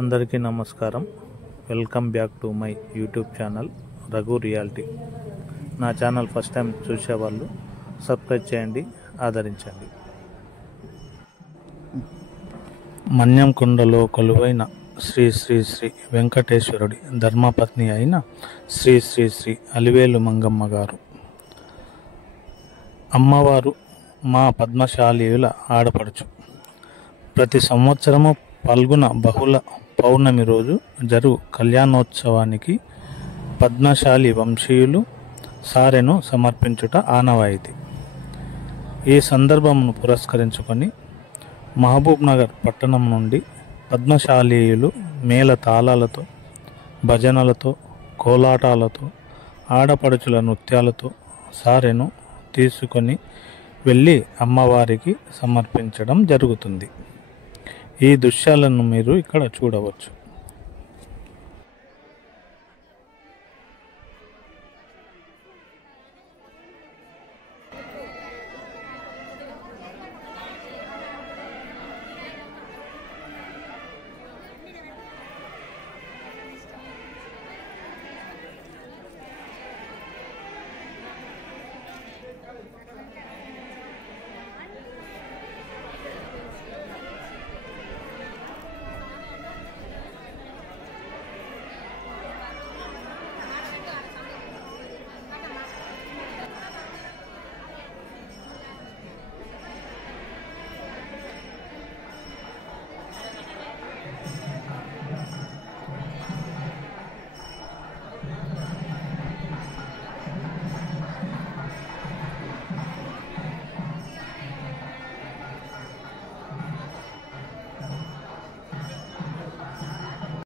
అందరికీ నమస్కారం. Welcome back to my YouTube channel Raghu reality. నా ఛానల్ ఫస్ట్ టైం చూసేవాళ్ళు సబ్స్క్రైబ్ చేయండి, ఆదరించండి. మన్యంకొండలో కొలువైన శ్రీ శ్రీ శ్రీ వెంకటేశ్వరుడి ధర్మపత్ని అయిన శ్రీ శ్రీ శ్రీ అలివేలు మంగమ్మ గారు. అమ్మవారు మా పద్మశాలీయుల ఆడపడుచు. ప్రతి సంవత్సరము పాల్గొన బహుళ పౌర్ణమి రోజు జరుగు కళ్యాణోత్సవానికి పద్మశాలి వంశీయులు సారెను సమర్పించుట ఆనవాయితీ. ఈ సందర్భమును పురస్కరించుకొని మహబూబ్ నగర్ పట్టణం నుండి పద్మశాలీయులు మేళ తాళాలతో, భజనలతో, కోలాటాలతో, ఆడపడుచుల నృత్యాలతో సారెను తీసుకొని వెళ్ళి అమ్మవారికి సమర్పించడం జరుగుతుంది. ఈ దృశ్యాలను మీరు ఇక్కడ చూడవచ్చు.